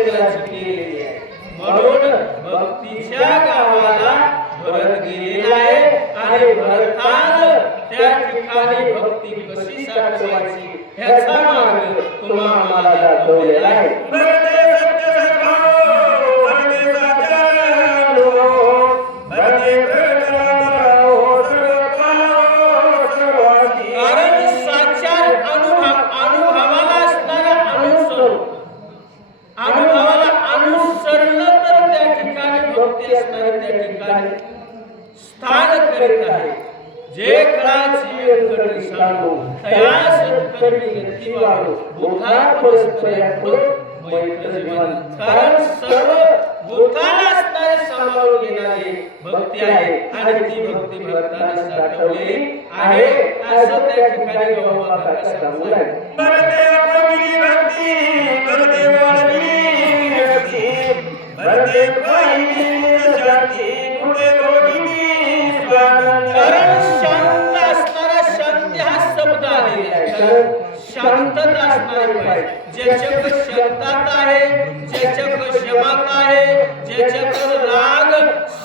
क्षेत्राची केलेली आहे. म्हणून भक्तीच्या गावाला भरत गेलेला आहे आणि भरतानं त्या ठिकाणी भक्ती कशी साठवायची ह्याचा मार्ग तुम्हाला दाखवलेला आहे. स्थान करीत आहे जे काळाची व्यंकटी सांगू तया सत्कर्मी गती वाढो भूता परस्परयांतो मैत्र जीवन. कारण सर्व भूताला असणारे सांभाळून घेणारी भक्ती आहे आणि ती भक्ती भरताना साठवलेली आहे असं त्या ठिकाणी गौरवाचा सांगू लागले. शांतता असणारे पाहिजे. ज्याच्याकडे शांतता आहे, ज्याच्याकडे क्षमता आहे, ज्याच्याकडे राग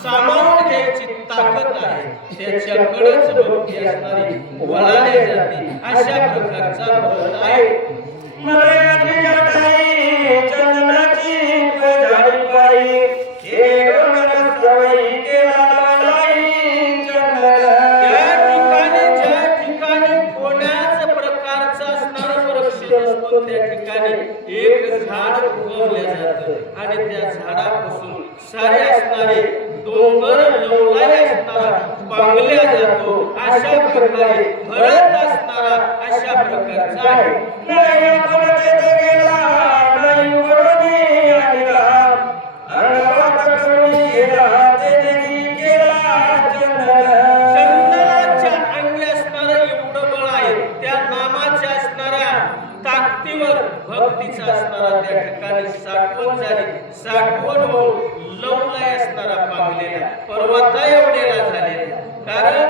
सामावून घ्यायची ताकद आहे त्याच्याकडेच भक्ती असणारी वळाली जाते. अशा प्रकारचा भरत आहे. त्या ठिकाणी एक झाड उगवले जातं आणि त्या झाडापासून सारे असणारे डोंगर लवलाय असणारा पांगल्या जातो. अशा प्रकारे भरत असणारा अशा प्रकारचा आहे. चंदनाच्या अंगी असणारं एवढं बळ आहे, त्या नामाच्या असणाऱ्या ताकदीवर भक्तीचा असणारा त्या ठिकाणी साठवण झाली. साठवण होऊन लवलाय असणारा पांगलेला पर्वता एवढेला झालेला. कारण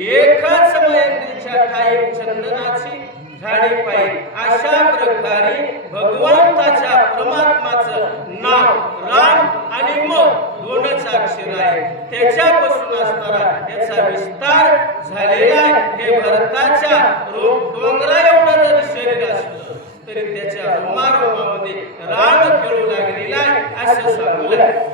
एकाच मयंत्रीच्या ठाई चंदनाची झाडे पाहिजे. अशा प्रकारे भगवंताच्या परमात्माचं नाव राम आणि म दोनच अक्षर आहे. त्याच्यापासून असणारा त्याचा विस्तार झालेला आहे. हे भरताच्या डोंगरा एवढं जरी शरीर असलं तरी त्याच्या रोमारोमामध्ये राम खेळू लागलेला आहे असं सांगू लागले.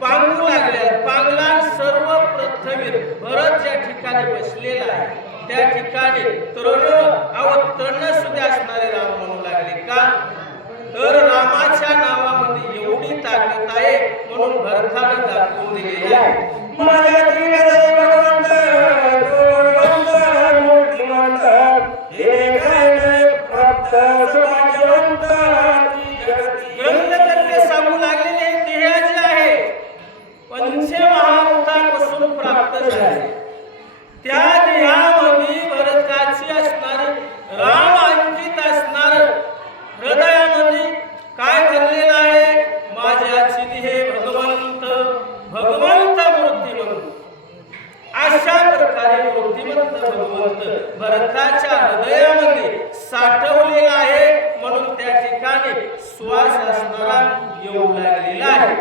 पांगू लागले. पांगला सर्वप्रथम भरत ज्या ठिकाणी बसलेला आहे त्या ठिकाणी तरुण सुद्धा असणारे राम म्हणू लागले. का तर रामाच्या नावामध्ये एवढी ताकद आहे म्हणून भरतानं दाखवून दिलेली आहे. सांगू लागलेले देह जे आहे पंचमहाभूतांपासून प्राप्त झाले. त्या देहामध्ये भरताची असणारी राम अंकित असणार हृदयामध्ये काय भरलेलं आहे? माझ्याची देह भगवंत भगवंत मूर्तिमंत. अशा प्रकारे मूर्तिमंत भगवंत भरताच्या हृदयामध्ये साठवलेला आहे म्हणून त्या ठिकाणी श्वास असणारा येऊ लागलेला आहे.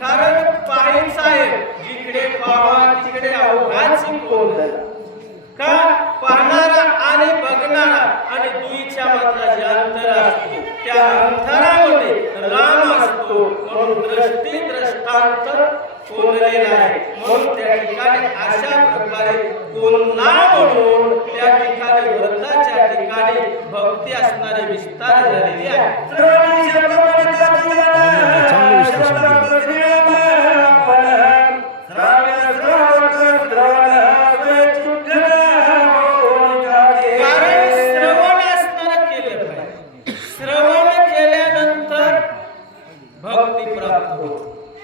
कारण पाहायचं आहे जिकडे पावा तिकडे अवघाची कोण का पाहणारा आणि बघणारा आणि दुईच्या मधला जे अंतर असतो त्या अंतरामध्ये राम असतो म्हणून दृष्टी दृष्टांत कोणलेला आहे. म्हणून त्या ठिकाणी अशा प्रकारे कोणला म्हणून त्या ठिकाणी भरताच्या ठिकाणी भक्ती असणारे विस्तार झालेली आहे.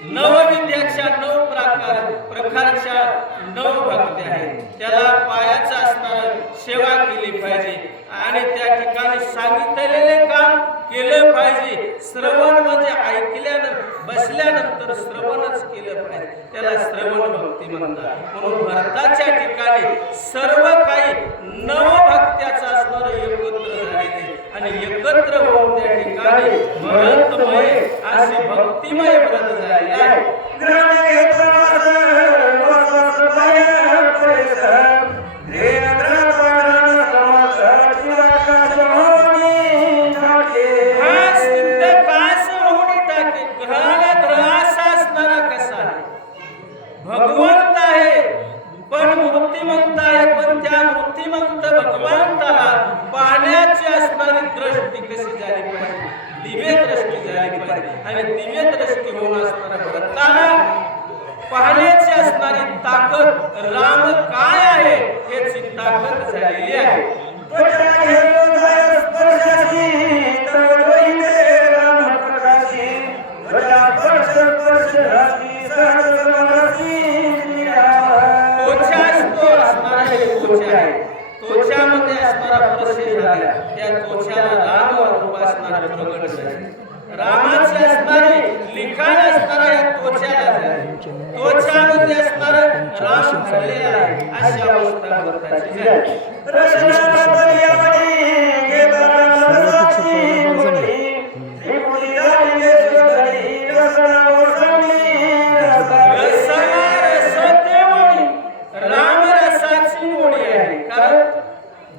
नवविद्याच्या 9 प्रकारच्या 9 भक्ती आहेत. त्याला पायाचं असणार सेवा केली पाहिजे आणि त्या ठिकाणी सांगितलेले काम केलं पाहिजे. श्रवण म्हणजे ऐकल्यानंतर बसल्यानंतर श्रवणच केलं पाहिजे, त्याला श्रवण भक्ती म्हणतात. म्हणून भरताच्या ठिकाणी सर्व काही नवभक्त्याचं असणार एकत्र झालेले आणि एकत्र होऊन त्या ठिकाणी भरतमय असे भक्तिमय व्रत झालेले आहे. भगवंत आहे पण मूर्तिमंत आहे, पण त्या मूर्तिमंत भगवंताला पाहण्याची असणारी दृष्टी कशी झाली पाहिजे, दिव्य दृष्टी झाली पाहिजे. आणि दिव्य दृष्टी होऊन असणाऱ्या भरताला पाहण्याची असणारी ताकद राम काय आहे याची ताकद झालेली आहे. त्वचामध्ये असणारा प्रशेष झाला, त्या त्वचाला राम रूप असणारा प्रगट झाले. रामाचे असणारे लिखाण असणारा या त्वचाला झाले, त्वचामध्ये असणारा राम भरलेला आहे. अशी अवस्था भरताची झाली.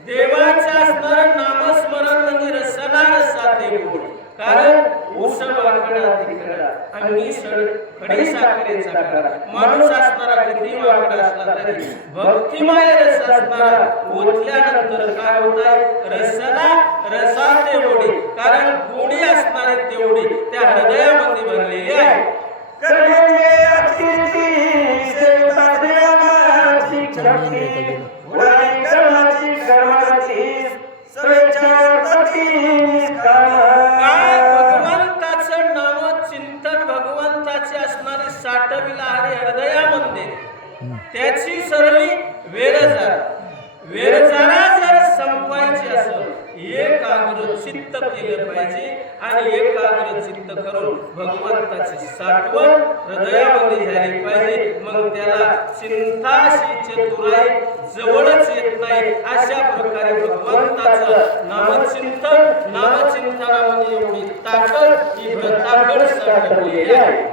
देवाचं असणारं नामस्मरण म्हणजे रसना रसाते गोड. कारण उसळ वाकडा तिकडा अंगी खडी साखरेचा करा. माणूस असणारा किती वाकडा असला तरी भक्तिमय रस असणारा ओतल्यानंतर काय होत आहे, रसना रसाते गोडी. कारण गोडी असणारे तेवढी त्या हृदयामध्ये भरलेली आहे. भगवंताचं नाम चिंतन भगवंताचे असणारे साठविला हरी हृदयामध्ये त्याची सरली वेरजारा जर संपवायची असेल एकाग्र चित्त केलं पाहिजे आणि एकाग्र चित्त करून भगवंताची साठवण हृदयामध्ये झाली पाहिजे. मग त्याला चिंताशी चतुराई जवळच येत नाही. अशा प्रकारे भगवंताचं नामचिंतनामध्ये एवढी ताकद ही भरताकडे साठवलेली आहे.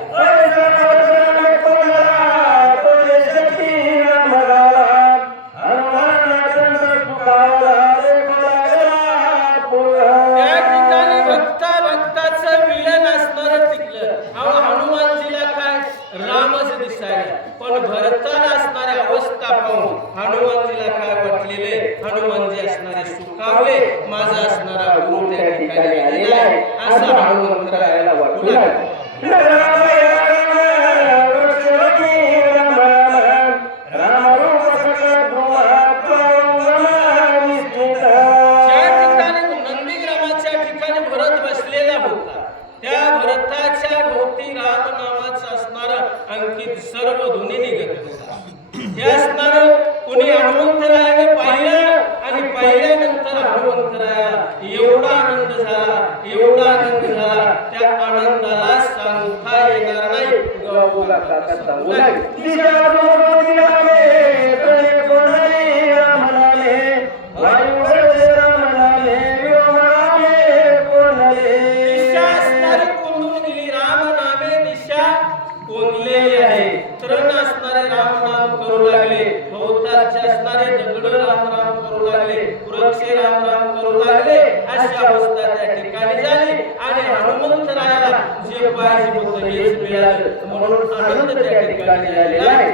पण भरताला असणारी अवस्था पाहून हनुमानजीला काय वाटलेले, हनुमानजी असणारे सुखावले, माझा असणारा गुरु त्या ठिकाणी आलेला आहे असं हनुमंतरायाला वाटू लागले. नंदीग्रामाच्या ठिकाणी भरत बसलेला होता. त्या भरताच्या भोवती राम नावाचं असणारं अंकित सर्व धुनी निघत होता. हे असणारं कोणी हनुमंतरायाने पाहिलं आणि पाहिल्यानंतर हनुमंतरायाला एवढा आनंद झाला त्या आनंदाला सांगता येणार नाही. असणारे दगड राम राम करू लागले, वृक्ष राम राम करू लागले. अशी अवस्था त्या ठिकाणी झाली आणि हनुमंतरायाला जे पाहिजे होतं हेच मिळालं म्हणून आनंद त्या ठिकाणी झालेला आहे.